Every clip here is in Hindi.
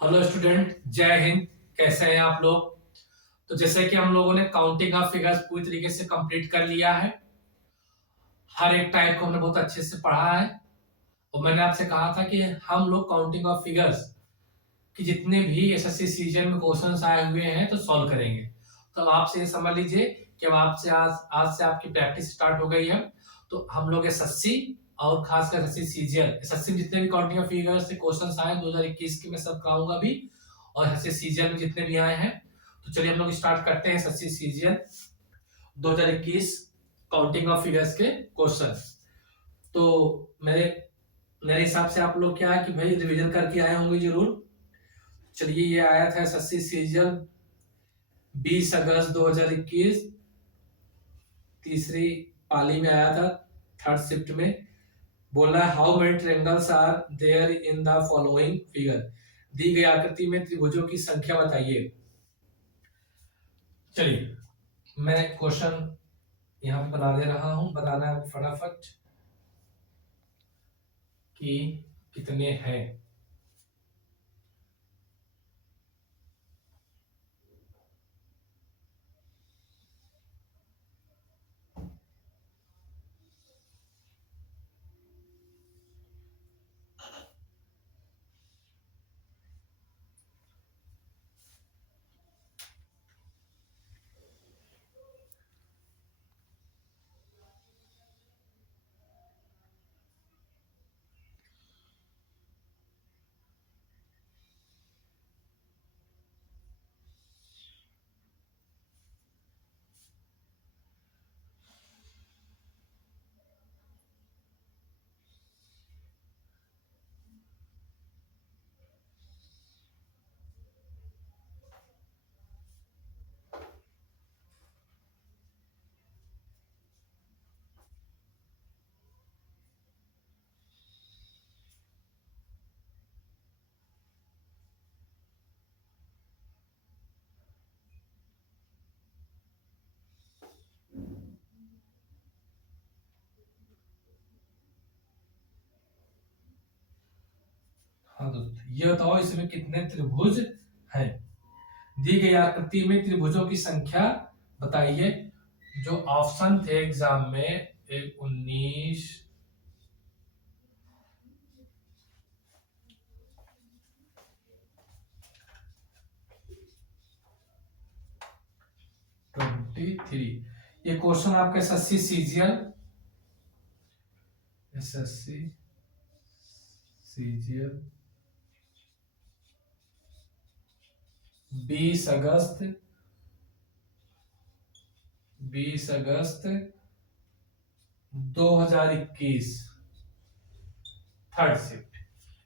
हेलो स्टूडेंट, जय हिंद। कैसे हैं आप लोग? तो जैसे कि हम लोगों ने काउंटिंग ऑफ फिगर्स पूरी तरीके से कंप्लीट कर लिया है। हर एक टाइप को हमने बहुत अच्छे से पढ़ा है। और मैंने आपसे कहा था कि हम लोग काउंटिंग ऑफ फिगर्स कि जितने भी एसएससी सीजन में क्वेश्चंस आए हुए हैं तो सॉल्व करेंगे। तो अब आपसे ये समझ लीजिए कि अब आपसे आज से आपकी प्रैक्टिस स्टार्ट हो गई है। तो हम लोग एसएससी और खासकर एसएससी सीजीएल, एसएससी में जितने भी काउंटिंग ऑफ फिगर्स से क्वेश्चंस आए 2021 के मैं सब कराऊंगा अभी। और एसएससी सीजीएल में जितने भी आए हैं, तो चलिए हम लोग स्टार्ट करते हैं SSC CGL 2021 counting of figures के क्वेश्चन। तो मेरे मेरे हिसाब से आप लोग क्या है कि भाई रिवीजन करके आए होंगे जरूर। चलिए, ये आया था एसएससी सीजन 20 अगस्त 2021, तीसरी पाली में आया था, थर्ड शिफ्ट में। बोला how many triangles are there in the following figure. दी गई आकृति में त्रिभुजों की संख्या बताइए। चलिए, मैं क्वेश्चन यहाँ पे बना दे रहा हूं, बताना है फटाफट कि कितने हैं। हाँ दोस्तों, ये बताओ इसमें कितने त्रिभुज हैं। दी गई आकृति में त्रिभुजों की संख्या बताइए। जो ऑप्शन थे एग्जाम में, एक 19, 23। ये क्वेश्चन आपका एसएससी सीजीएल, एसएससी सीजीएल 20 अगस्त 2021 थर्ड शिफ्ट।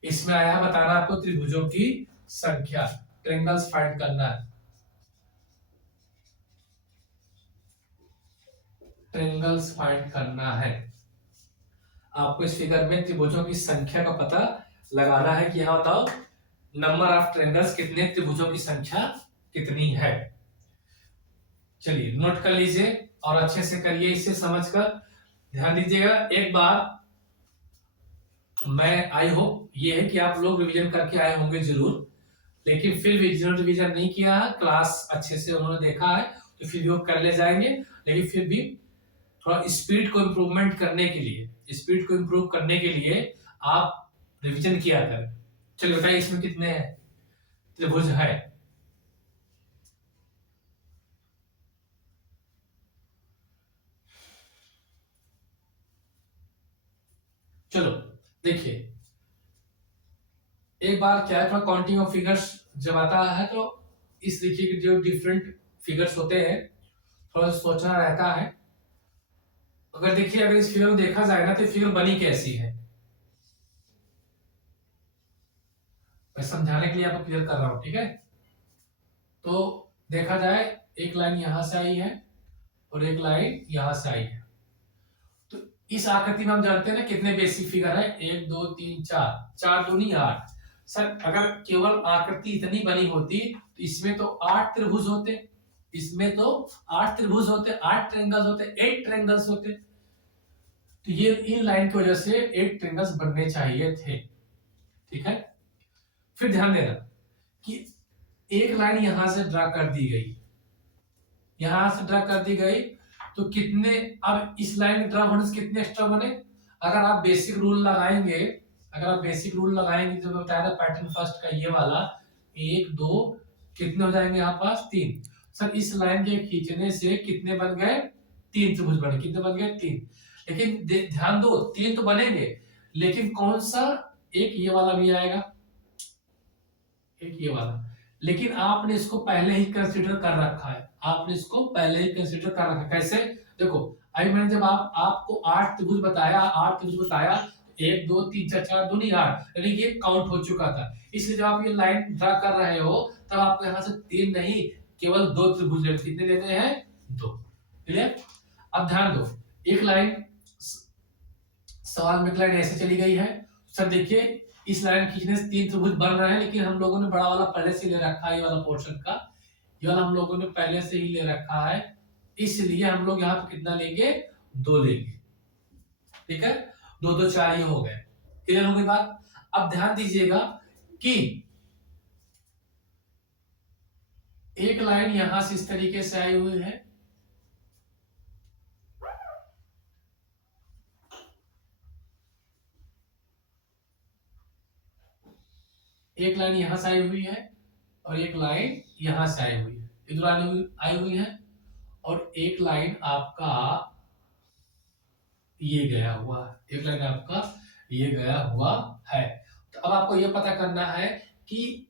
इसमें आया है बताना आपको त्रिभुजों की संख्या, ट्रायंगल्स फाइंड करना है। ट्रायंगल्स फाइंड करना है आपको। इस फिगर में त्रिभुजों की संख्या का पता लगाना है कि यहाँ बताओ नंबर ऑफ ट्रायंगल्स कितने, त्रिभुजों की संख्या कितनी है। चलिए नोट कर लीजिए और अच्छे से करिए, इसे समझकर ध्यान दीजिएगा। एक बार मैं आई होप ये है कि आप लोग रिवीजन करके आए होंगे जरूर, लेकिन फिर भी जिन्होंने रिवीजन नहीं किया है, क्लास अच्छे से उन्होंने देखा है तो फिर भी वो कर ले जाएंगे। लेकिन फिर भी थोड़ा स्पीड को इम्प्रूवमेंट करने के लिए, स्पीड को इम्प्रूव करने के लिए आप रिवीजन किया करें। चलिए बताइए इसमें कितने हैं त्रिभुज है। चलो देखिए, एक बार क्या है, थोड़ा काउंटिंग ऑफ फिगर्स जब आता है तो इस तरीके के जो डिफरेंट फिगर्स होते हैं थोड़ा सा सोचना रहता है। अगर देखिए, अगर इस फिगर को देखा जाए ना तो फिगर बनी कैसी है, मैं समझाने के लिए आपको क्लियर कर रहा हूं, ठीक है। तो देखा जाए, एक लाइन यहां से आई है और एक लाइन यहां से आई है। तो इस आकृति में हम जानते हैं ना कितने बेसिक फिगर है, 1 2 3 4, 4 दूनी 8। सर अगर केवल आकृति इतनी बनी होती तो इसमें तो 8 त्रिभुज होते, इसमें तो 8 त्रिभुज होते, 8 ट्रायंगल्स होते, 8 ट्रायंगल्स होते। तो ये इन लाइन की वजह से 8 ट्रायंगल्स बनने चाहिए थे, ठीक है। फिर ध्यान देना, कि एक लाइन यहां से ड्रा कर दी गई, यहां से ड्रा कर दी गई, तो कितने, अब इस लाइन ड्रा होने से कितने एक्स्ट्रा बने? अगर आप बेसिक रूल लगाएंगे, अगर आप बेसिक रूल लगाएंगे जो बताया था पैटर्न फर्स्ट का, ये वाला 1 2 कितने हो जाएंगे यहाँ पास 3। सर इस लाइन के खींचने से कितने बन गए? 3 त्रिभुज बने। कितने बन गए? 3। लेकिन ध्यान दो 3 तो बनेंगे, लेकिन कौन सा? एक ये वाला भी आएगा, एक ये वाला, लेकिन आपने इसको पहले ही कंसीडर कर रखा है, आपने इसको पहले ही कंसीडर कर रखा है। कैसे? देखो अभी मैंने जब आपको 8 त्रिभुज बताया, 8 त्रिभुज बताया, 1 2 3 4 4 2 नहीं 8, यानी कि काउंट हो चुका था। इसलिए जब आप ये लाइन ड्रा कर रहे हो तब आपको यहाँ से 3 नहीं, केवल 2 त्रिभुज लेते। कितने लेते हैं? 2। क्लियर? अब ध्यान दो, एक लाइन, सवाल में एक लाइन ऐसे चली गई है। सर देखिए इस लाइन खींचने से 3 त्रिभुज बन रहे हैं, लेकिन हम लोगों ने बड़ा वाला पहले से ले रखा है, ये वाला पोर्शन का, ये वाला हम लोगों ने पहले से ही ले रखा है, इसलिए हम लोग यहाँ पे कितना लेंगे? 2 लेंगे। ठीक है, 2 2 4 ये हो गए। क्लियर हो गई बात? अब ध्यान दीजिएगा कि एक लाइन यहां से इस तरीके से आई हुई है, एक लाइन यहां से आई हुई है, और एक लाइन यहां से आई हुई है, इधर आई हुई है, और एक लाइन आपका ये गया हुआ है, एक लाइन आपका ये गया हुआ है। तो अब आपको ये पता करना है कि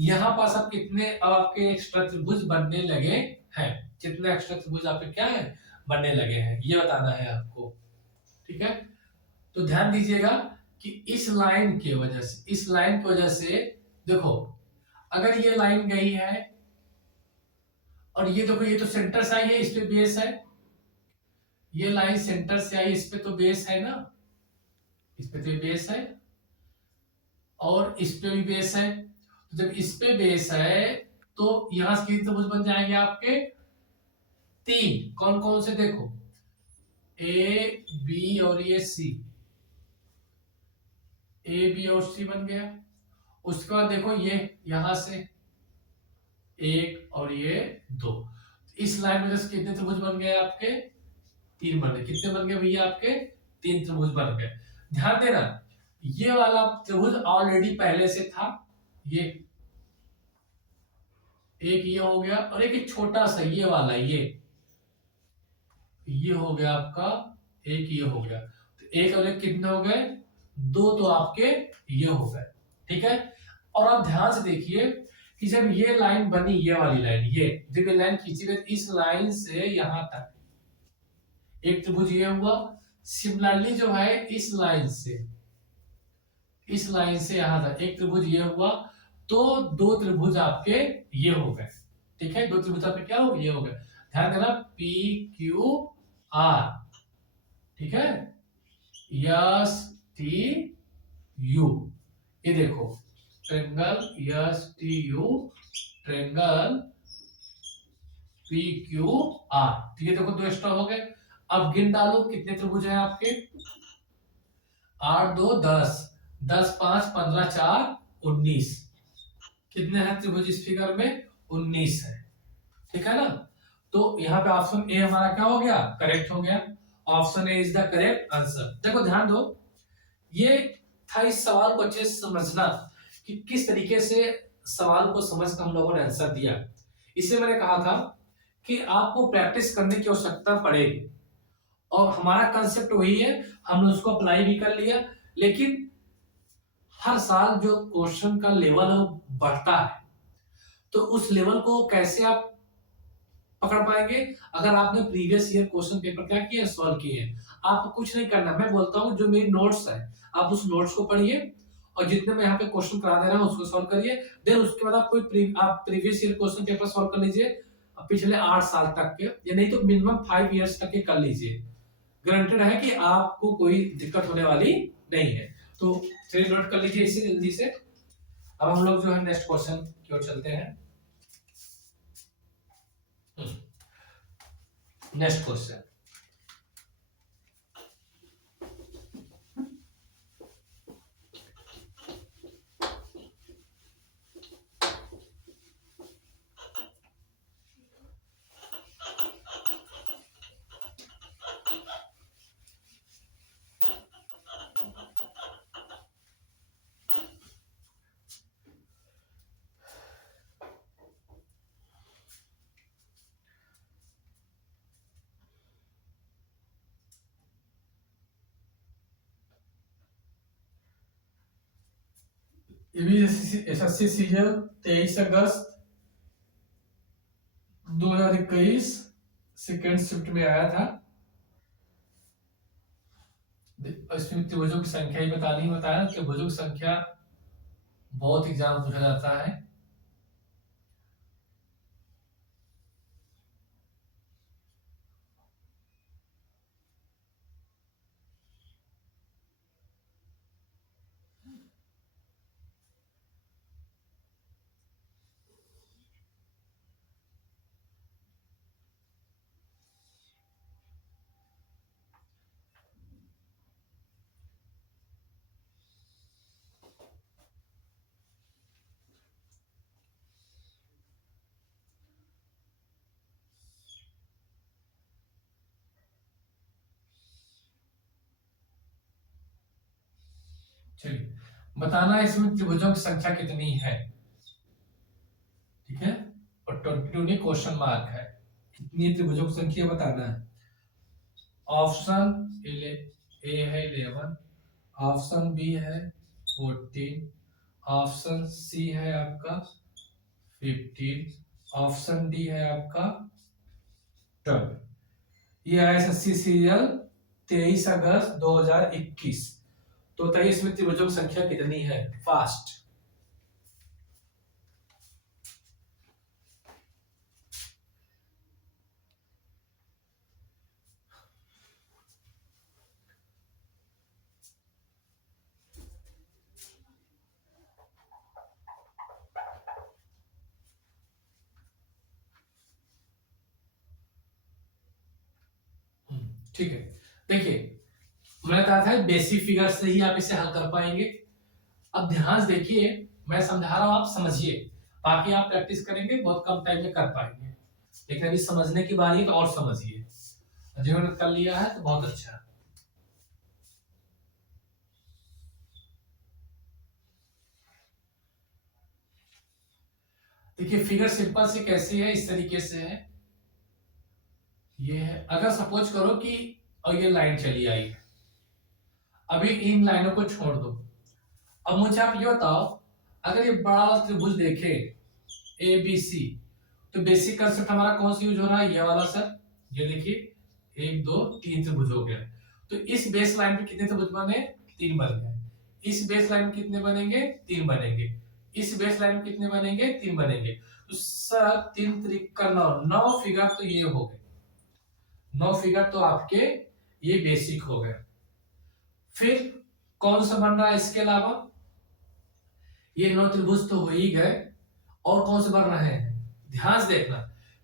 यहां पास अब कितने, अब आपके एक्स्ट्रा त्रिभुज बनने लगे हैं, कितने एक्स्ट्रा त्रिभुज आपके क्या है? बनने लगे हैं, ये बताना है आपको। ठीक है, तो ध्यान दीजिएगा कि इस लाइन की वजह से, इस लाइन की वजह से देखो, अगर ये लाइन गई है और ये देखो, ये तो सेंटर से आई है, इस पे बेस है, ये लाइन सेंटर से आई, इस पे तो बेस है ना, इस पे तो बेस है, और इस पे भी बेस है। तो जब इस पे बेस है तो यहां से कितने त्रिभुज बन जाएंगे आपके? 3। कौन कौन से? देखो ए बी और ये सी, ए बी और सी बन गया। उसके बाद देखो ये यहां से 1 और ये 2, इस लाइन में से कितने त्रिभुज बन गए आपके? 3 बन गए। कितने बन गए भैया आपके? 3 त्रिभुज बन गए। ध्यान देना, ये वाला त्रिभुज ऑलरेडी पहले से था, ये एक ये हो गया, और एक छोटा सा ये वाला, ये हो गया आपका, एक ये हो गया, तो एक और एक कितने हो गए? 2 तो आपके ये हो गए। ठीक है, और आप ध्यान से देखिए कि जब ये लाइन बनी, ये वाली लाइन, ये जब ये लाइन खींची गई, इस लाइन से यहां तक एक त्रिभुज ये हुआ। सिमिलरली जो है इस लाइन से, इस लाइन से यहां तक एक त्रिभुज ये हुआ, तो 2 त्रिभुज आपके ये हो गए। ठीक है, 2 त्रिभुज आपके क्या हो गए? ये हो गए। ध्यान देना, पी क्यू आर, ठीक है, यस टी यू, ये देखो triangle yes T U, triangle P Q R, तो ये देखो 2 एक्स्ट्रा हो गए। अब गिन डालो कितने त्रिभुज हैं आपके? 8 2 10, 10 5 15 4 19, कितने हैं त्रिभुज इस फिगर में? 19 है। ठीक है ना, तो यहाँ पे ऑप्शन ए हमारा क्या हो गया? करेक्ट हो गया। Option A is the correct answer. देखो ध्यान दो, ये था इस सवाल को अच्छे से समझना कि किस तरीके से सवाल को समझ कर हम लोगों ने आंसर दिया। इसलिए मैंने कहा था कि आपको प्रैक्टिस करने की आवश्यकता पड़ेगी, और हमारा कंसेप्ट वही है, हमने उसको अप्लाई भी कर लिया। लेकिन हर साल जो क्वेश्चन का लेवल है वो बढ़ता है, तो उस लेवल को कैसे आप पकड़ पाएंगे? अगर आपने प्रीवियस ईयर क्वेश्चन पेपर क्या किए? सॉल्व किए हैं। आपको कुछ नहीं करना, मैं बोलता हूँ जो मेरी नोट्स है आप उस नोट्स को पढ़िए, और जितने मैं यहाँ पे क्वेश्चन करा दे रहा हूँ उसको सॉल्व करिए। देन उसके बाद आप कोई आप previous year question paper solve कर लीजिए, पिछले 8 साल तक के, या नहीं तो मिनिमम 5 इयर्स तक के कर लीजिए। गारंटेड है कि आपको कोई दिक्कत होने वाली नहीं है। तो चलिए नोट कर लीजिए इसे जल्दी से। अब हम लोग जो है नेक्स्ट क्वेश्चन की ओर चलते हैं। नेक्स्ट क्वेश्चन, ये भी एसएससी सीजन 23 अगस्त 2021 सेकेंड शिफ्ट में आया था। इसमें त्रिभुजों की संख्या ही बताया कि त्रिभुजों की संख्या बहुत एग्जाम पूछा जाता है। चलिए, बताना है इसमें त्रिभुजों की संख्या कितनी है। ठीक है, और 22 में क्वेश्चन मार्क है, कितनी त्रिभुजों की संख्या बताना है। ऑप्शन ए है 11, ऑप्शन बी है 14, ऑप्शन सी है आपका 15, ऑप्शन डी है आपका 12। ये एसएससी सीरियल 23 अगस्त 2021। तो बताइए इसमें त्रिभुजों की संख्या कितनी है, फास्ट। ठीक है, देखिए मैंने कहा था बेसिक फिगर से ही आप इसे हल कर पाएंगे। अब ध्यान से देखिए, मैं समझा रहा हूं, आप समझिए, बाकी आप प्रैक्टिस करेंगे बहुत कम टाइम में कर पाएंगे। लेकिन अभी समझने की बारी है तो और समझिए, जिन्होंने कर लिया है तो बहुत अच्छा। देखिए फिगर सिंपल से कैसे है, इस तरीके से है। ये है, अगर सपोज करो कि और ये लाइन चली आई, अभी इन लाइनों को छोड़ दो। अब मुझे आप ये बताओ, अगर ये बड़ा वाला त्रिभुज देखे ए बी सी, तो बेसिक कंसेप्ट हमारा कौन सा यूज हो रहा है, ये वाला सर। ये देखिए 1 2 3 त्रिभुज हो गया। तो इस बेस लाइन पे कितने त्रिभुज बने, 3 बन गए। इस बेस लाइन में कितने बनेंगे, 3 बनेंगे। इस बेस लाइन में कितने बनेंगे, 3 बनेंगे। तो सर 3 त्रिक का 9, 9 फिगर तो ये हो गए। 9 फिगर तो आपके ये बेसिक हो गए। फिर कौन सा बन रहा है इसके अलावा, ये 9 त्रिभुज तो हो ही गए, और कौन से बन रहे हैं, ध्यान से देखना।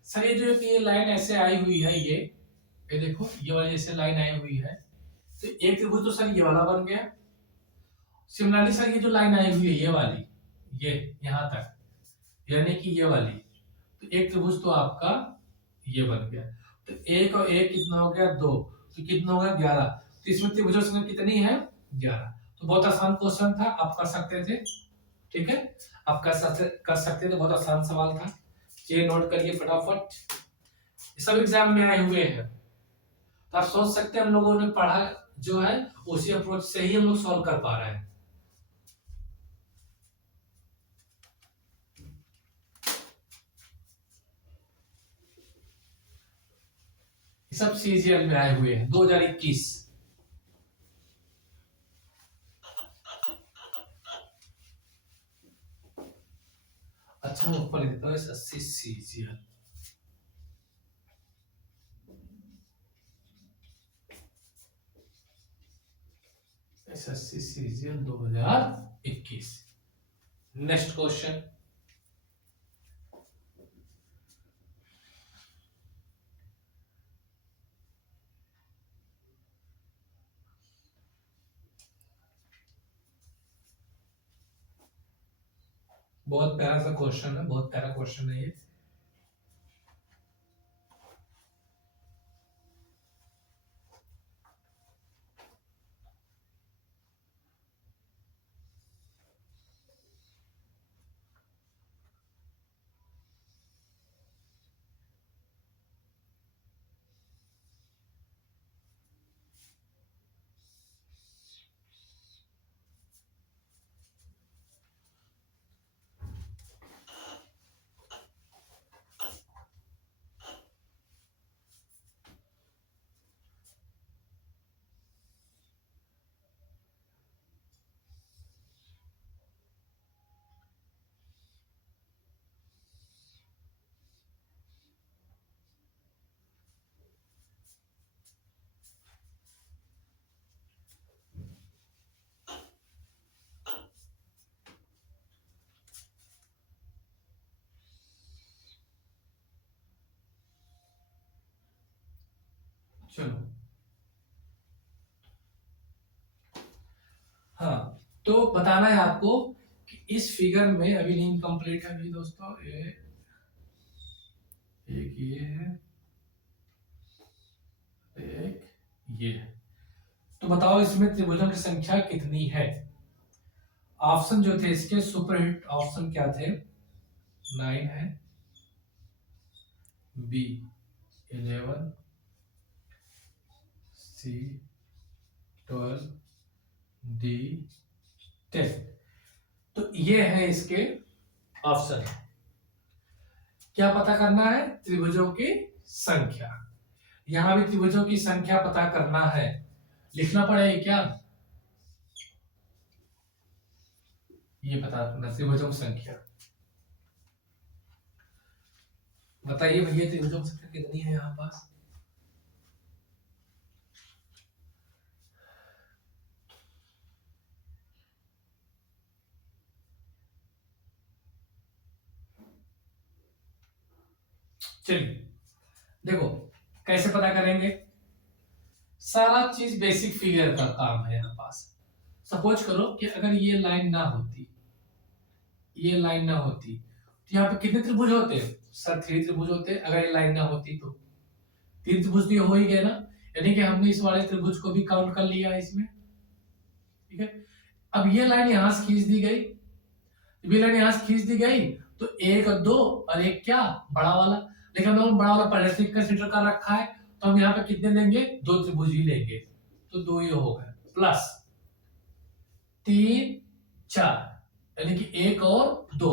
सर ये जो ये लाइन ऐसे आई हुई है, ये देखो ये वाली ऐसे लाइन आई हुई है, तो एक त्रिभुज तो सर ये वाला बन गया। सिमिलरली सर ये जो लाइन आई हुई है ये वाली, ये यहां तक, यानी कि ये वाली, तो एक त्रिभुज तो आपका ये बन गया। तो एक और एक कितना हो गया, 2, तो कितना हो गया 11। तो इसमें त्रिभुजों की संख्या कितनी है, 11। तो बहुत आसान क्वेश्चन था, आप कर सकते थे। ठीक है, आप कर सकते थे, बहुत आसान सवाल था। ये नोट करिए फटाफट, सब एग्जाम में आए हुए हैं। तो आप सोच सकते हैं हम लोगों ने पढ़ा जो है उसी अप्रोच से ही हम लोग सॉल्व कर पा रहे हैं। सब सीजीएल में आए हुए हैं 2021। अच्छा मैं ऊपर लिख देता हूँ 80 CGL. SSC CGL 2021। Next question, बहुत प्यारा सा क्वेश्चन है, बहुत प्यारा क्वेश्चन है ये। चलो, हाँ, तो बताना है आपको कि इस फिगर में अभी नहीं कंप्लीट है अभी दोस्तों, एक ये है, एक ये है। तो बताओ इसमें त्रिभुजों की संख्या कितनी है। ऑप्शन जो थे इसके सुपरहिट ऑप्शन क्या थे, 9 है, बी 11, सी 12, डी 10। तो ये है इसके ऑप्शन। क्या पता करना है, त्रिभुजों की संख्या। यहां भी त्रिभुजों की संख्या पता करना है, लिखना पड़ेगा क्या, ये पता करना त्रिभुजों की संख्या। बताइए भैया त्रिभुजों की संख्या कितनी है यहाँ पास। चलिए देखो कैसे पता करेंगे, सारा चीज बेसिक फिगर का काम है यहाँ पास। सपोज करो कि अगर ये लाइन ना होती, ये लाइन ना होती, तो यहाँ पे कितने त्रिभुज होते, सर 3 त्रिभुज होते। अगर ये लाइन ना होती तो 3 त्रिभुज तो हो ही गए ना, यानी कि हमने इस वाले त्रिभुज को भी काउंट कर लिया है इसमें, ठीक है। अब ये लाइन यहां से खींच दी गई, ये लाइन यहां से खींच दी गई, तो एक और दो और एक क्या, बड़ा वाला। लेकिन हम लोग बड़ा वाला पहले से कंसीडर कर रखा है, तो हम यहाँ पे कितने लेंगे, 2 त्रिभुज ही लेंगे। तो 2 ये हो गए, प्लस 3 4, यानी कि 1 और 2,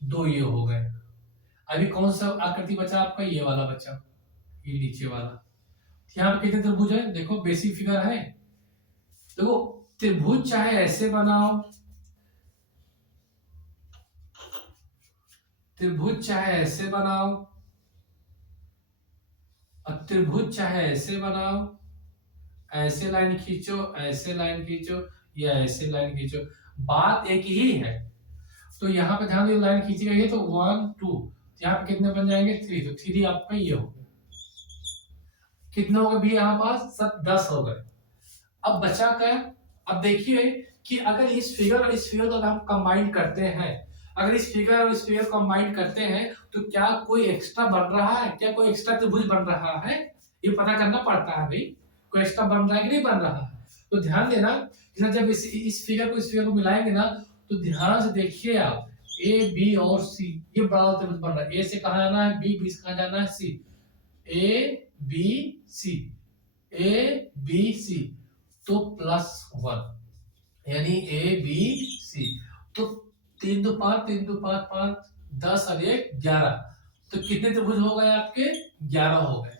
2 ये हो गए। अभी कौन सा आकृति बचा आपका, ये वाला बचा, ये नीचे वाला। यहाँ पे कितने त्रिभुज है, देखो बेसिक फिगर है। देखो त्रिभुज चाहे ऐसे बनाओ, त्रिभुज चाहे ऐसे बनाओ, और त्रिभुज चाहे ऐसे बनाओ, ऐसे लाइन खींचो, ऐसे लाइन खींचो, या ऐसे लाइन खींचो, बात एक ही है। तो यहाँ पे ध्यान दो, लाइन खींची गई है तो 1 2, यहाँ पे कितने बन जाएंगे 3, तो 3 आपका ये हो गया। कितने हो गए भी यहाँ पास, सब 10 हो गए। अब बचा क्या, अब देखिए कि अगर इस फिगर और इस फिगर को हम कंबाइन करते हैं, अगर इस फिगर और इस फिगर कंबाइन करते हैं तो क्या कोई एक्स्ट्रा बन रहा है, क्या कोई एक्स्ट्रा त्रिभुज बन रहा है, ये पता करना पड़ता है भाई, कोई एक्स्ट्रा बन रहा है कि नहीं बन रहा है। तो ध्यान देना, जब इस फिगर को इस फिगर को मिलाएंगे ना, तो ध्यान से देखिए आप, ए बी और सी, ये बड़ा त्रिभुज बन रहा है। ए से कहा जाना है, बी से कहा जाना है, सी, A B C, A B C, तो +1, यानी ए बी सी। तो 3 2 5, 3 2 5 5, 10 और 1 11। तो कितने त्रिभुज हो गए आपके, 11 हो गए।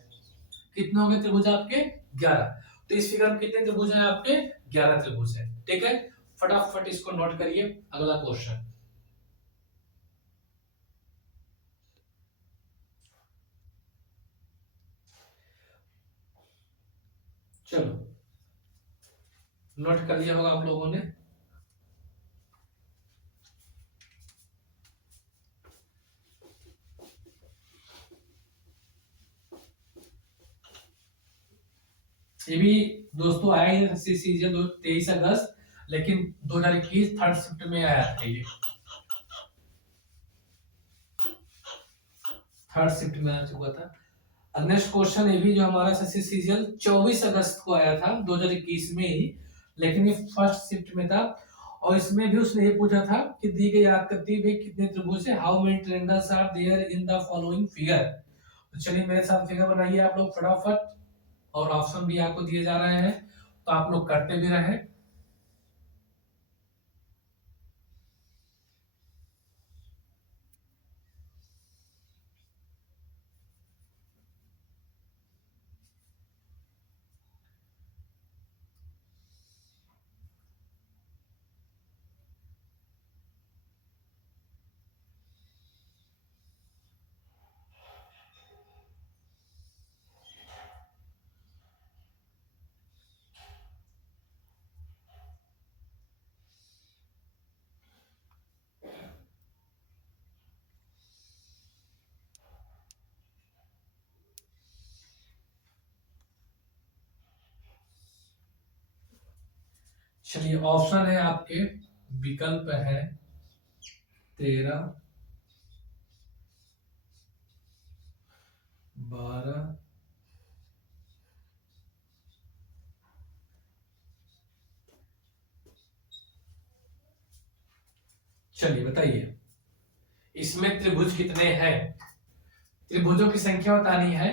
कितने हो गए त्रिभुज आपके, 11। तो इस फिगर में कितने त्रिभुज हैं आपके, 11 त्रिभुज है, ठीक है। फटाफट इसको नोट करिए, अगला क्वेश्चन। चलो नोट कर लिया होगा आप लोगों ने। ये भी दोस्तों आया है सीजन 23 अगस्त, लेकिन 2021 थर्ड शिफ्ट में आया था, ये थर्ड शिफ्ट में आ चुका था। नेक्स्ट क्वेश्चन ये भी जो हमारा सीजन 24 अगस्त को आया था 2021 में ही, लेकिन ये फर्स्ट शिफ्ट में था। और इसमें भी उसने ये पूछा था कि दी गई आकृति में कितने त्रिभुज है, how many triangles are there in the following figure. तो चलिए मेरे साथ फिगर बनाइए आप लोग फटाफट, और ऑप्शन भी आपको दिए जा रहे हैं, तो आप लोग करते भी रहे। चलिए ऑप्शन है आपके, विकल्प है 13, 12, चलिए बताइए इसमें त्रिभुज कितने हैं। त्रिभुजों की संख्या बतानी है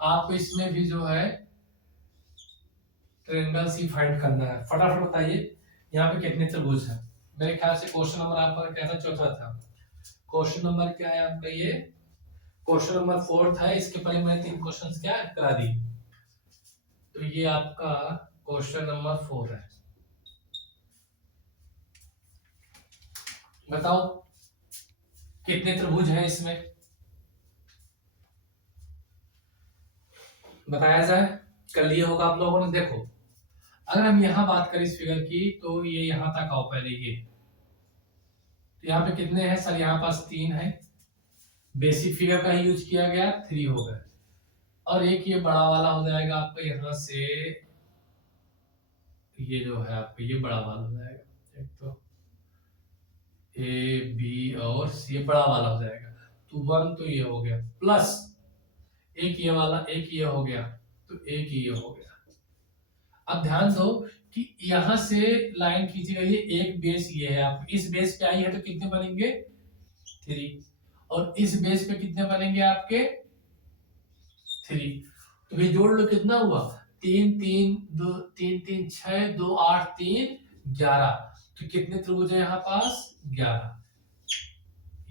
आपको, इसमें भी जो है ट्रायंगल सी फाइंड करना है। फटाफट बताइए यहाँ पे कितने त्रिभुज हैं। मेरे ख्याल से क्वेश्चन नंबर आपका क्या था, चौथा था। क्वेश्चन नंबर क्या है आपका, ये क्वेश्चन नंबर 4 था। इसके पहले मैंने 3 क्वेश्चंस क्या करा दी, तो ये आपका क्वेश्चन नंबर 4 है। बताओ कितने त्रिभुज हैं इसमें, बताया जाए। कर लिए होगा आप लोगों ने। देखो अगर हम यहाँ बात करें इस फिगर की, तो ये यहाँ तक आओ पहले ये, तो यहाँ पे कितने हैं सर, यहाँ पास 3 है। बेसिक फिगर का ही यूज किया गया, 3 हो गए। और एक ये बड़ा वाला हो जाएगा आपका, यहाँ से ये जो है आपका ये बड़ा वाला हो जाएगा। एक तो ए बी और सी, ये बड़ा वाला हो जाएगा। तो 1 तो ये हो गया, प्लस एक ये वाला, एक ये हो गया, तो एक ये हो गया। अब ध्यान दो कि यहां से लाइन खींची गई है, एक बेस ये है, आप इस बेस पे आई है तो कितने बनेंगे 3, और इस बेस पे कितने बनेंगे आपके 3। तो ये जोड़ लो कितना हुआ, 3 3 2 3 3 6 2 8 3 11। तो कितने त्रिभुज है यहाँ पास 11।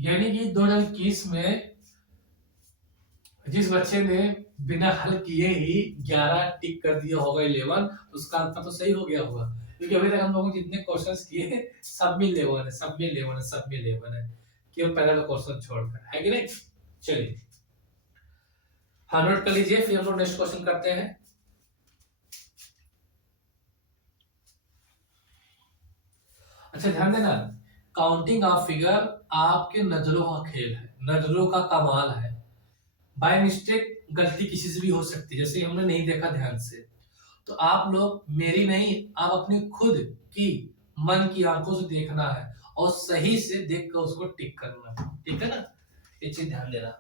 यानी कि 2021 में जिस बच्चे ने बिना हल किए ही 11 टिक कर दिया होगा 11, उसका आंसर तो सही हो गया होगा। क्योंकि अभी तक हम लोगों ने जितने क्वेश्चंस किए सब में 11 है, सब में 11 है, सब में 11 है, केवल पहला का क्वेश्चन छोड़कर, है कि नहीं। चलिए 100 कर लीजिए, फिर हम लोग नेक्स्ट क्वेश्चन करते हैं। अच्छा ध्यान देना, काउंटिंग ऑफ फिगर आपके नजरों का खेल है, नजरों का कमाल है। बाय मिस्टेक गलती किसी से भी हो सकती है, जैसे हमने नहीं देखा ध्यान से, तो आप लोग मेरी नहीं, आप अपनी खुद की मन की आंखों से देखना है और सही से देख कर उसको टिक करना, ठीक है ना। ये चीज ध्यान देना।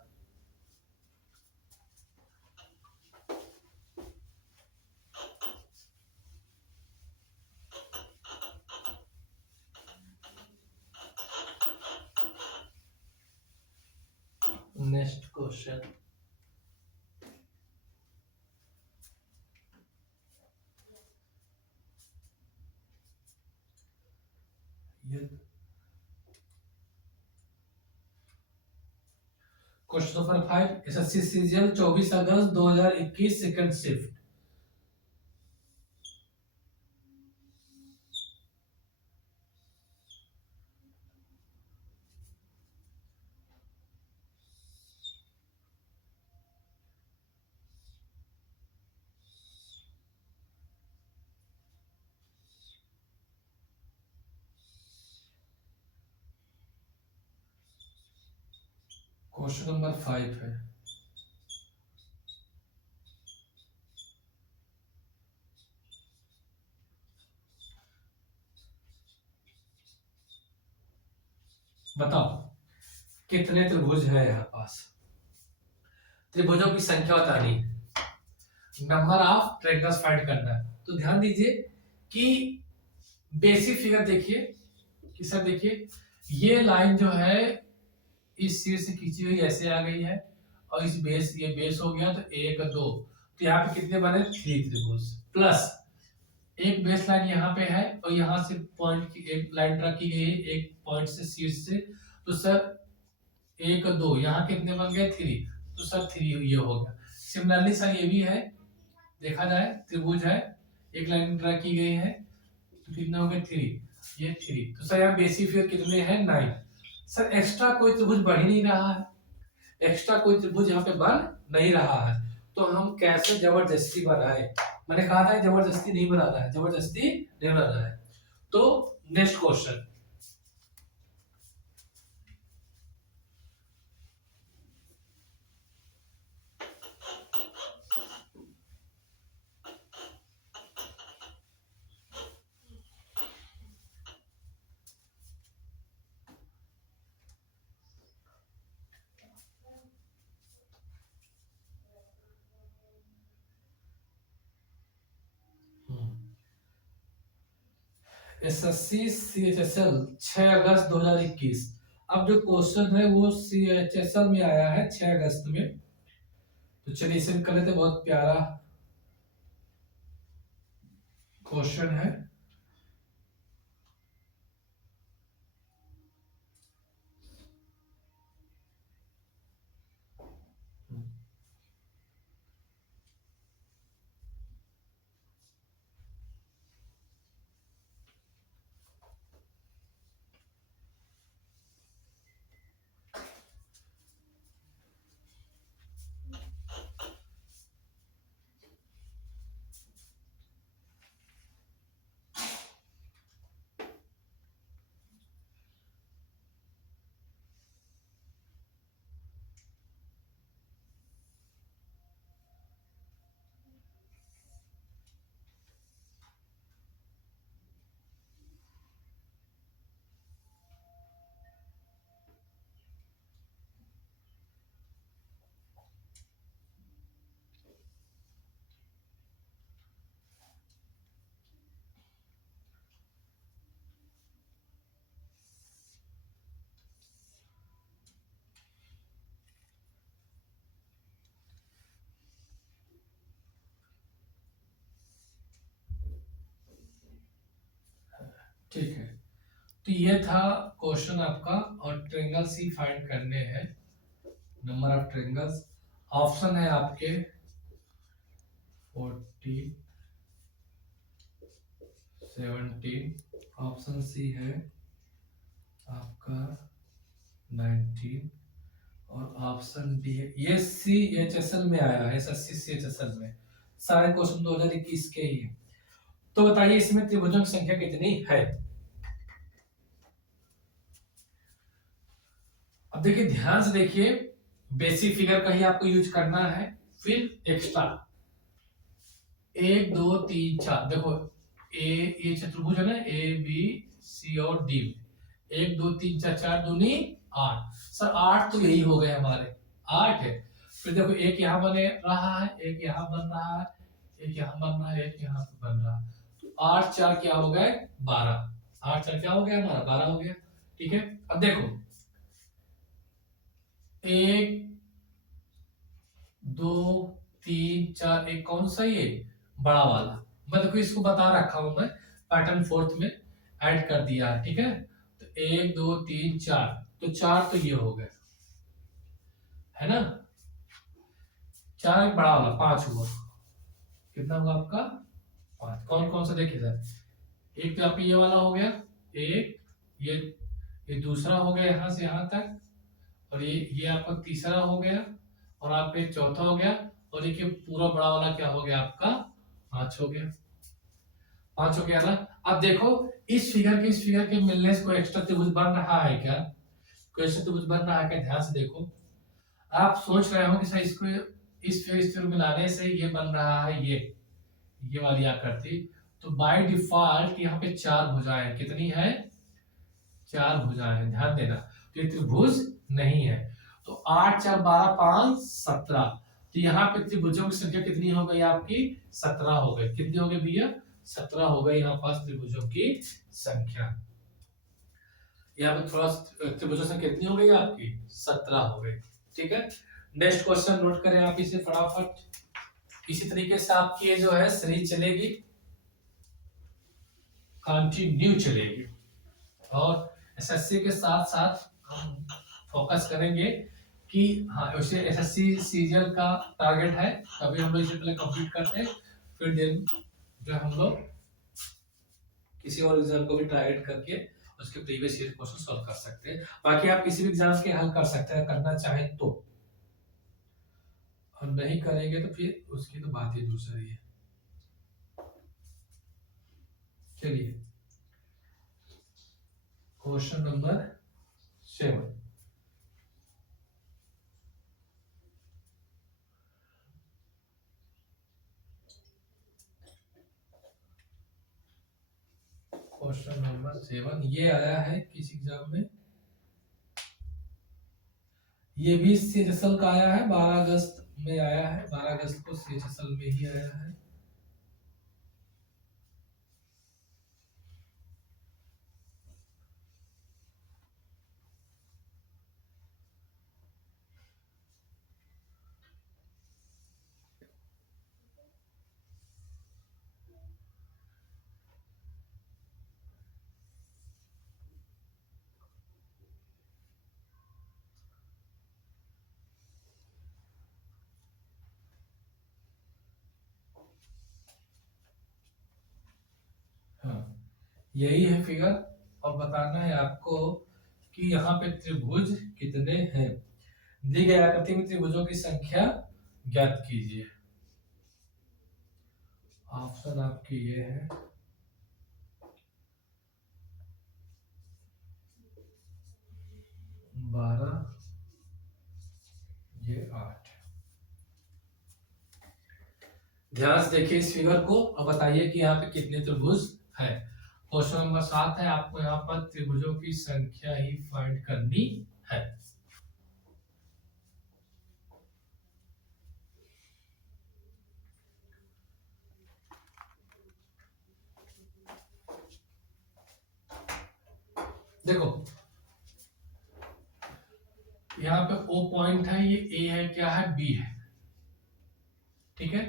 Next question, question number 5, SSC CGL 24 अगस्त 2021 सेकंड शिफ्ट। क्वेश्चन नंबर 5 है, बताओ कितने त्रिभुज है यहाँ पास। त्रिभुजों की संख्या बतानी है, नंबर ऑफ ट्रायंगल्स फाइंड करना है। तो ध्यान दीजिए कि बेसिक फिगर देखिए कि सर देखिए ये लाइन जो है इस सिर से खींची हुई ऐसे आ गई है, और इस बेस, ये बेस हो गया, तो 1 2, तो यहाँ पे कितने बने 3 त्रिभुज, प्लस एक बेस लाइन यहाँ पे है और यहाँ से पॉइंट की एक लाइन ड्रा की गई है एक पॉइंट से शीर्ष से, तो सर 1 2 यहाँ कितने बन गए 3, तो सर 3 ये हो गया। सिमिलरली सर ये भी है, देखा जाए त्रिभुज है, एक लाइन ड्रा की गई है, तो कितने हो गए 3, ये 3, तो सर यहाँ बेसिक फिगर कितने हैं 9। सर एक्स्ट्रा कोई त्रिभुज बढ़ ही नहीं रहा है, एक्स्ट्रा कोई त्रिभुज यहाँ पे बन नहीं रहा है, तो हम कैसे जबरदस्ती बनाए। मैंने कहा था जबरदस्ती नहीं बनाना है, जबरदस्ती नहीं बनाना है। तो नेक्स्ट क्वेश्चन, एसएससी सीएचएसएल 6 अगस्त 2021। अब जो क्वेश्चन है वो सीएचएसएल में आया है 6 अगस्त में। तो चलिए इसे भी कर लेते, बहुत प्यारा क्वेश्चन है। ठीक है, तो ये था क्वेश्चन आपका। और ट्रायंगल सी फाइंड करने हैं, नंबर ऑफ ट्रायंगल्स। ऑप्शन है आपके 40, 17, ऑप्शन सी है आपका 19 और ऑप्शन डी है। ये सीएचएसएल में आया है, एसएससी सीएचएसएल में। सारे क्वेश्चन 2021 के ही है। तो बताइए इसमें त्रिभुजों की संख्या कितनी है। अब देखिए, ध्यान से देखिए, बेसिक फिगर का ही आपको यूज करना है, फिर एक्स्ट्रा 1 2 3 4। देखो ये चतुर्भुज है ना, ए बी सी और डी। 1 2 3 4, 4 दूनी 8। सर 8 तो यही हो गए हमारे, 8 है। फिर देखो एक यहाँ बने रहा है, एक यहाँ बन रहा है, एक यहाँ बन रहा है, एक यहाँ बन रहा है। तो 8 4 क्या हो गए 12। 8 4 क्या हो गया हमारा 12 हो गया। ठीक है, अब देखो 1 2 3 4, एक कौन सा ये बड़ा वाला। मैं देखो इसको बता रखा हूं मैं, पैटर्न फोर्थ में ऐड कर दिया है। ठीक है, तो 1 2 3 4, तो 4 तो ये हो गए, है ना। 4 एक बड़ा वाला 5 हुआ। कितना हुआ आपका 5। कौन कौन सा देखिए सर, एक तो आपका ये वाला हो गया, एक ये दूसरा हो गया यहां से यहां तक, और ये आपका तीसरा हो गया, और आपका एक चौथा हो गया, और एक ये पूरा बड़ा वाला क्या हो गया आपका 5 हो गया। 5 हो गया ना। अब देखो इस फिगर के मिलने से कोई एक्स्ट्रा त्रिभुज बन रहा है क्या, कोई एक्स्ट्रा त्रिभुज बन रहा है क्या, ध्यान से देखो। आप सोच रहे हो कि सर इसको इस फिगर मिलाने से ये बन रहा है, ये वाली आकृति। तो बाय डिफॉल्ट यहाँ पे 4 भुजाएं, कितनी है 4 भुजाएं, ध्यान देना। तो ये त्रिभुज नहीं है। तो 8 4 12 5 17। तो यहाँ पे त्रिभुजों की संख्या कितनी हो गई आपकी 17 हो गई। कितनी हो गई भैया 17 हो गई यहाँ पास त्रिभुजों की संख्या। यहाँ पे थोड़ा त्रिभुजों की संख्या कितनी हो गई आपकी 17 हो गई। ठीक है, नेक्स्ट क्वेश्चन नोट करें आप इसे फटाफट। इसी तरीके से आपकी ये जो है सीरीज चलेगी, कंटिन्यू चलेगी। और एसएससी के साथ साथ हम फोकस करेंगे कि हाँ वैसे एसएससी सीरियल का टारगेट है, अभी हम लोग इसे पहले कंप्लीट करते हैं, फिर दिन जो हम लोग किसी और एग्जाम को भी टारगेट करके उसके प्रीवियस ईयर क्वेश्चन सॉल्व कर सकते हैं। बाकी आप किसी भी एग्जाम के हल कर सकते हैं करना चाहें तो, और नहीं करेंगे तो फिर उसकी तो बात ही दूसरी है। चलिए क्वेश्चन नंबर 7। क्वेश्चन नंबर 7 ये आया है किस एग्जाम में, ये भी सीएचएसएल का आया है, 12 अगस्त में आया है, 12 अगस्त को सीएचएसएल में ही आया है। हाँ, यही है फिगर। और बताना है आपको कि यहाँ पे त्रिभुज कितने हैं। दी गई आकृति में त्रिभुजों की संख्या ज्ञात कीजिए। ऑप्शन आपके ये है 12, ये 8। ध्यान से देखिए इस फिगर को और बताइए कि यहाँ पे कितने त्रिभुज है। क्वेश्चन नंबर 7 है, आपको यहाँ पर त्रिभुजों की संख्या ही फाइंड करनी है। देखो यहाँ पे O पॉइंट है, ये A है, क्या है, B है। ठीक है,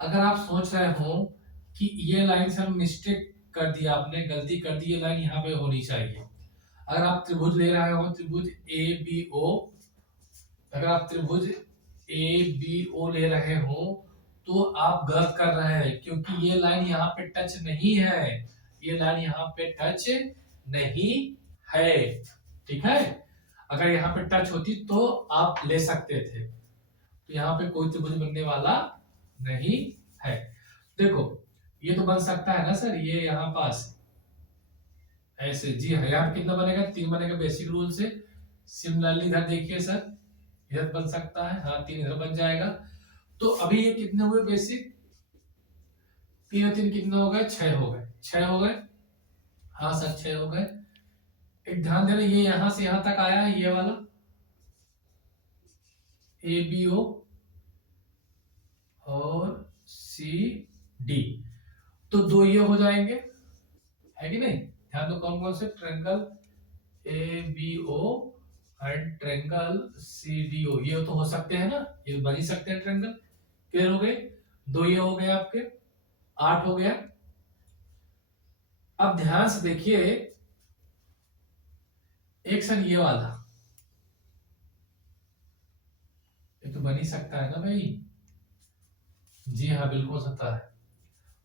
अगर आप सोच रहे हो कि ये लाइन से हम मिस्टेक कर दिया, आपने गलती कर दी, ये लाइन यहाँ पे होनी चाहिए। अगर आप त्रिभुज ले रहे हो, त्रिभुज ए बी ओ, अगर आप त्रिभुज ए बी ओ ले रहे हो तो आप गलत कर रहे हैं, क्योंकि ये लाइन यहाँ पे टच नहीं है, ये लाइन यहाँ पे टच नहीं है। ठीक है, अगर यहाँ पे टच होती तो आप ले सकते थे, तो यहाँ पे कोई त्रिभुज बनने वाला नहीं है। देखो ये तो बन सकता है ना सर, ये यहाँ पास ऐसे, जी हाँ, यहाँ पे कितना बनेगा, 3 बनेगा बेसिक रूल से। सिमिलरली इधर देखिए सर, इधर बन सकता है, हाँ 3 इधर बन जाएगा। तो अभी ये कितने हुए बेसिक, 3 और 3 कितने हो गए, 6 हो गए, 6 हो गए, हाँ सर 6 हो गए। एक ध्यान देना, ये यहां से यहां तक आया है, ये वाला ए बी ओ और सी डी, तो 2 ये हो जाएंगे, है कि नहीं। ध्यान दो कौन कौन से, triangle A B O and triangle C D O, ये तो हो सकते हैं ना, ये बन ही सकते हैं ट्रायंगल। क्लियर हो गए, 2 ये हो गए आपके, 8 हो गया। अब ध्यान से देखिए एक सन ये वाला, ये तो बन ही सकता है ना भाई, जी हाँ बिल्कुल सकता है।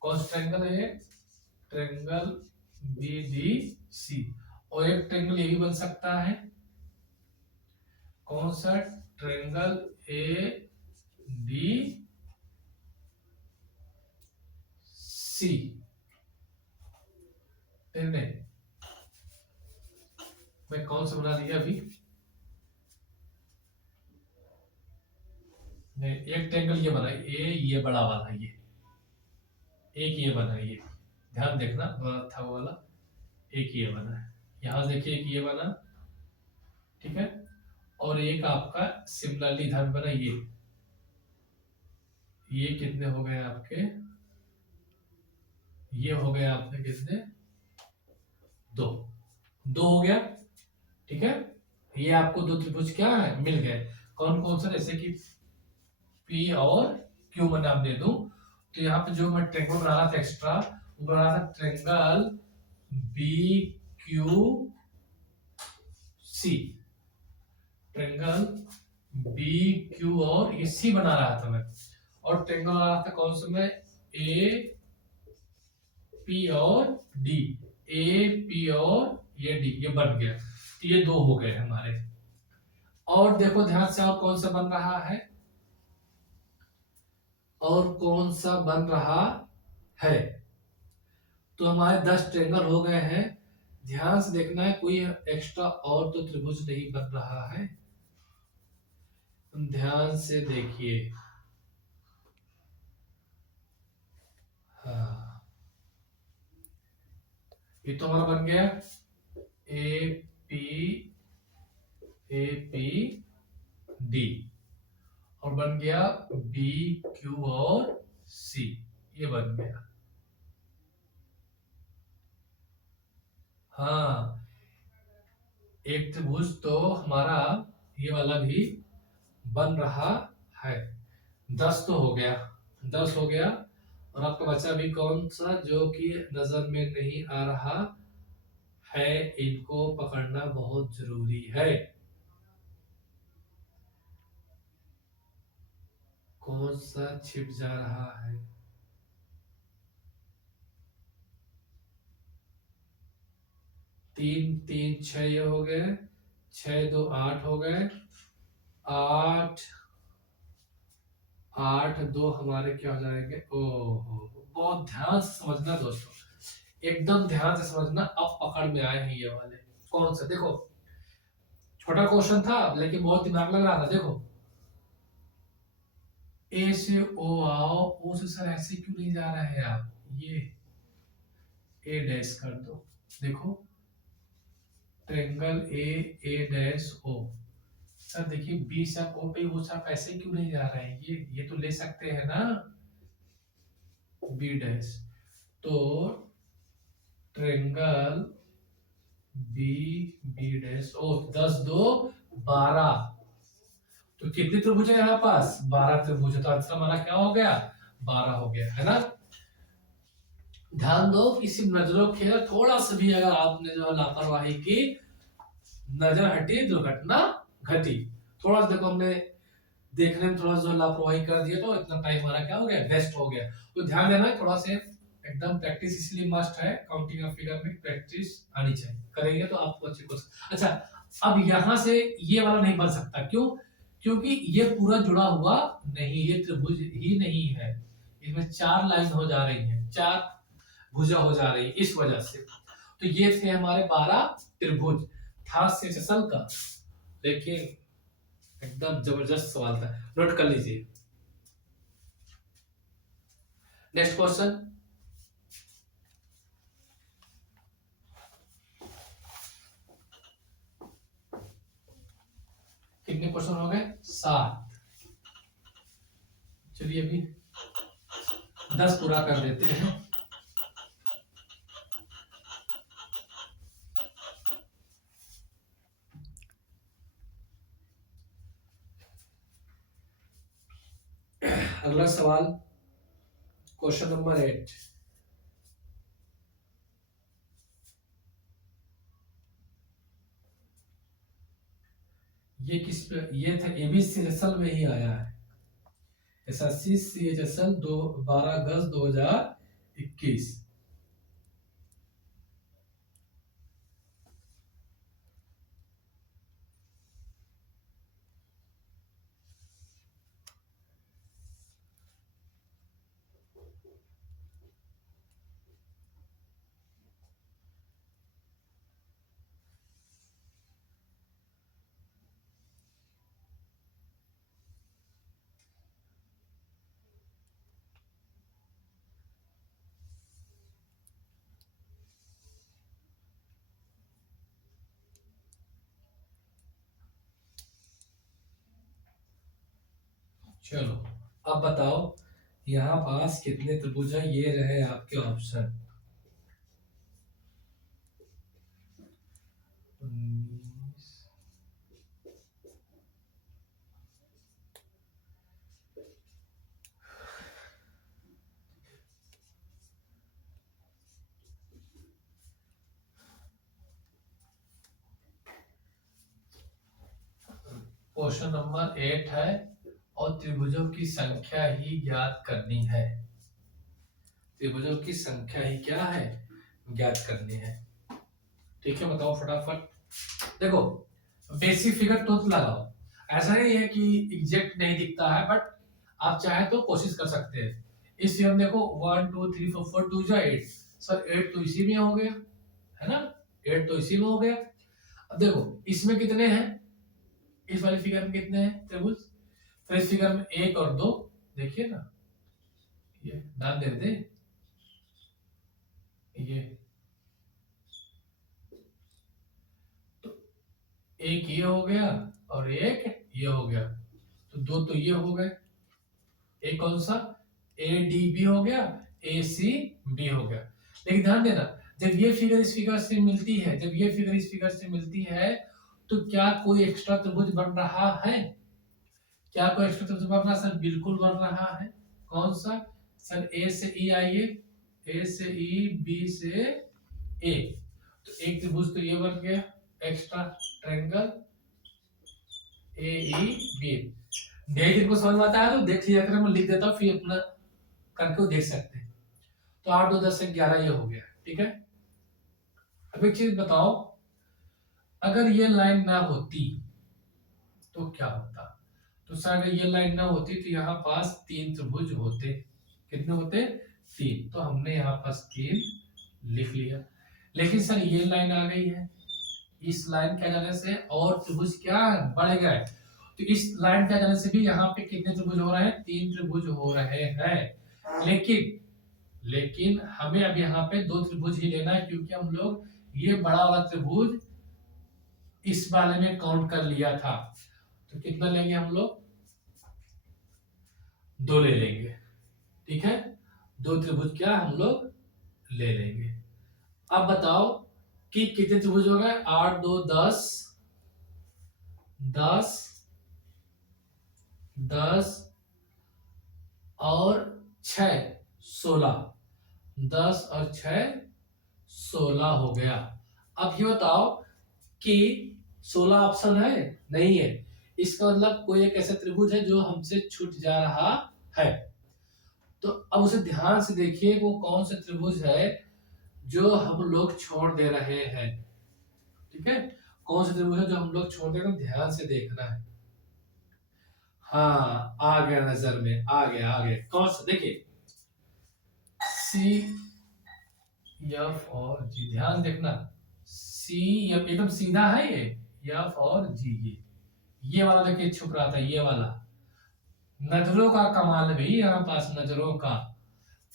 कौन सा ट्रायंगल है ये, ट्रायंगल बी डी सी। और एक ट्रायंगल ये भी बन सकता है, कौन सा, ट्रायंगल ए डी सी। नहीं, मैं कौन सा बना दिया अभी, नहीं, एक ट्रायंगल ये बना, ये बड़ा वाला, ये एक ये बना, ये ध्यान देखना, बड़ा था वो वाला, एक ये बना है, यहां देखिए एक ये बना, ठीक है। और एक आपका सिमिलरली इधर बना, ये कितने हो गए आपके, ये हो गए आपके कितने, 2, 2 हो गया। ठीक है, ये आपको 2 त्रिभुज क्या है मिल गए। कौन कौन सा, जैसे कि P और Q में नाम दे दूं, तो यहाँ पे जो मैं ट्रायंगल बना रहा था एक्स्ट्रा, वो बना रहा था triangle B Q C, triangle B Q और ये सी बना रहा था मैं, और ट्रायंगल बना रहा था कौन सा मैं, ए पी और डी, ए पी और ये डी, ये बन गया, तो ये 2 हो गए हमारे। और देखो ध्यान से, और कौन सा बन रहा है, और कौन सा बन रहा है, तो हमारे 10 ट्रायंगल हो गए हैं। ध्यान से देखना है, कोई एक्स्ट्रा और तो त्रिभुज नहीं बन रहा है, ध्यान से देखिए। हाँ, ये तो हमारा बन गया A P, A P D, और बन गया बी क्यू और सी, ये बन गया। हाँ, एक त्रिभुज तो हमारा ये वाला भी बन रहा है। 10 तो हो गया, 10 हो गया। और आपका बच्चा भी कौन सा, जो कि नजर में नहीं आ रहा है, इनको पकड़ना बहुत जरूरी है। कौन सा छिप जा रहा है, 3 3 6 ये हो गए, 6 2 8 हो गए, 8 8 2 हमारे क्या हो जाएंगे। ओहो, बहुत ध्यान से समझना दोस्तों, एकदम ध्यान से समझना। अब पकड़ में आए हैं ये वाले। कौन सा? देखो छोटा क्वेश्चन था लेकिन बहुत दिमाग लग रहा था। देखो ए से ओ आओ, ओ से सर ऐसे क्यों नहीं जा रहा है आप, ये ए डैश कर दो। देखो triangle A dash O, sir देखिए बी से ओ पे वो सब ऐसे क्यों नहीं जा रहा है, ये तो ले सकते हैं ना बी डैश। तो triangle B B dash O, 10 2 12, तो कितने त्रिभुज है यहाँ पास? 12 त्रिभुज है, तो आंसर हमारा क्या हो गया? 12 हो गया, है ना। ध्यान दो, किसी नजरों के थोड़ा सा भी अगर आपने जो है लापरवाही की, नजर हटी दुर्घटना घटी। थोड़ा सा देखो हमने देखने में थोड़ा सा लापरवाही कर दिया तो इतना टाइम हमारा क्या हो गया? वेस्ट हो गया। तो ध्यान देना थोड़ा से, एकदम प्रैक्टिस इसलिए मस्ट है, काउंटिंग ऑफ फिगर में प्रैक्टिस आनी चाहिए, करेंगे तो आपको अच्छी क्वेश्चन। अच्छा अब यहां से ये वाला नहीं बन सकता, क्यों? क्योंकि ये पूरा जुड़ा हुआ नहीं, ये त्रिभुज ही नहीं है, इसमें 4 लाइन हो जा रही है, 4 भुजा हो जा रही है, इस वजह से। तो ये थे हमारे 12 त्रिभुज, था सेशल का, लेकिन एकदम जबरदस्त सवाल था, नोट कर लीजिए। नेक्स्ट क्वेश्चन, कितने क्वेश्चन हो गए? 7। चलिए अभी 10 पूरा कर देते हैं। अगला सवाल, क्वेश्चन नंबर 8। ये किस पे? ये था एबीसी रसल में ही आया है, एसएससी सीएचएसएल 12 अगस्त 2021। चलो अब बताओ यहाँ पास कितने त्रिभुज है, ये रहे आपके ऑप्शन। 19, क्वेश्चन नंबर 8 है और त्रिभुजों की संख्या ही ज्ञात करनी है, त्रिभुजों की संख्या ही क्या है? ज्ञात करनी है। ठीक है बताओ फटाफट। देखो बेसिक फिगर तो लगाओ, ऐसा नहीं है कि एग्जैक्ट नहीं दिखता है, बट आप चाहे तो कोशिश कर सकते हैं। इस फिगर में देखो 1 2 3 4 4 2 8, सर 8 तो इसी में हो गया, है ना, 8 तो इसी में हो गया। अब देखो इसमें कितने हैं, इस वाली फिगर में कितने हैं त्रिभुज? तो इस फिगर में 1 और 2, देखिए ना, ये ध्यान दे ये, तो एक ये हो गया और एक ये हो गया, तो 2 तो ये हो गए। एक कौन सा? ए डी बी हो गया, ए सी बी हो गया। लेकिन ध्यान देना, जब ये फिगर इस फिगर से मिलती है, जब ये फिगर इस फिगर से मिलती है, तो क्या कोई एक्स्ट्रा त्रिभुज बन रहा है? क्या कोई एक्स्ट्रा त्रिभुज बन रहा है? सर बिल्कुल बन रहा है। कौन सा? सर ए से ई आइए, ए से ई, बी से ए, तो एक त्रिभुज तो ये बन गया extra triangle A E B. नहीं जिनको समझ में आता है तो देख लिया करें, मैं लिख देता हूँ फिर अपना करके वो देख सकते हैं। तो 8 2 10 11 ये हो गया, ठीक है। अब एक चीज बताओ, अगर ये लाइन ना होती तो क्या होता? तो सर अगर ये लाइन ना होती तो यहाँ पास 3 त्रिभुज होते। कितने होते? 3। तो हमने यहाँ पास 3 लिख लिया। लेकिन सर ये लाइन आ गई है, इस लाइन के आ जाने से और त्रिभुज क्या बढ़ गए, तो इस लाइन के आ जाने से भी यहाँ पे कितने त्रिभुज हो रहे हैं? 3 त्रिभुज हो रहे हैं। लेकिन हमें अब यहाँ पे 2 त्रिभुज ही लेना है, क्योंकि हम लोग ये बड़ा वाला त्रिभुज इस वाले में काउंट कर लिया था। तो कितना लेंगे हम लोग? 2 ले लेंगे। ठीक है, 2 त्रिभुज क्या हम लोग ले लेंगे। अब बताओ कि कितने त्रिभुज हो गए? 8 2 10, 10 10 और 6 16, 10 और 6 16 हो गया। अब ये बताओ कि 16 ऑप्शन है? नहीं है। इसका मतलब कोई एक ऐसा त्रिभुज है जो हमसे छूट जा रहा है। तो अब उसे ध्यान से देखिए, वो कौन सा त्रिभुज है जो हम लोग छोड़ दे रहे हैं। ठीक है, कौन सा त्रिभुज है जो हम लोग छोड़ दे रहे हैं, ध्यान से देखना है। हाँ, आ गया नजर में, आ गया कौन सा? देखिए सी एफ और जी, ध्यान देखना। सी एफ एकदम सीधा है, ये एफ और जी, ये वाला देखिए छुप रहा था, ये वाला। नजरों का कमाल भी यहाँ पास, नजरों का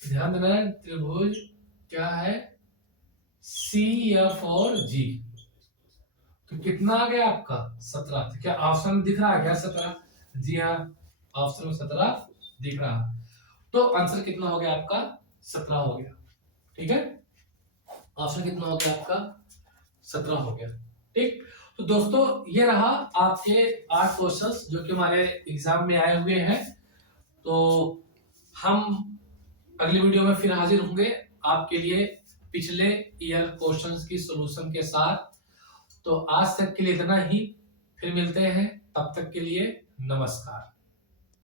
ध्यान देना है। त्रिभुज क्या है? सी एफ और जी। तो कितना आ गया आपका? 17। तो क्या ऑप्शन में दिख रहा है क्या 17? जी हाँ, ऑप्शन में 17 दिख रहा। तो आंसर कितना हो गया आपका? 17 हो गया। ठीक है, ऑप्शन कितना हो गया आपका? 17 हो गया। ठीक, तो दोस्तों ये रहा आपके 8 क्वेश्चंस जो कि हमारे एग्जाम में आए हुए हैं। तो हम अगली वीडियो में फिर हाजिर होंगे आपके लिए पिछले ईयर क्वेश्चंस की सॉल्यूशन के साथ। तो आज तक के लिए इतना ही, फिर मिलते हैं, तब तक के लिए नमस्कार।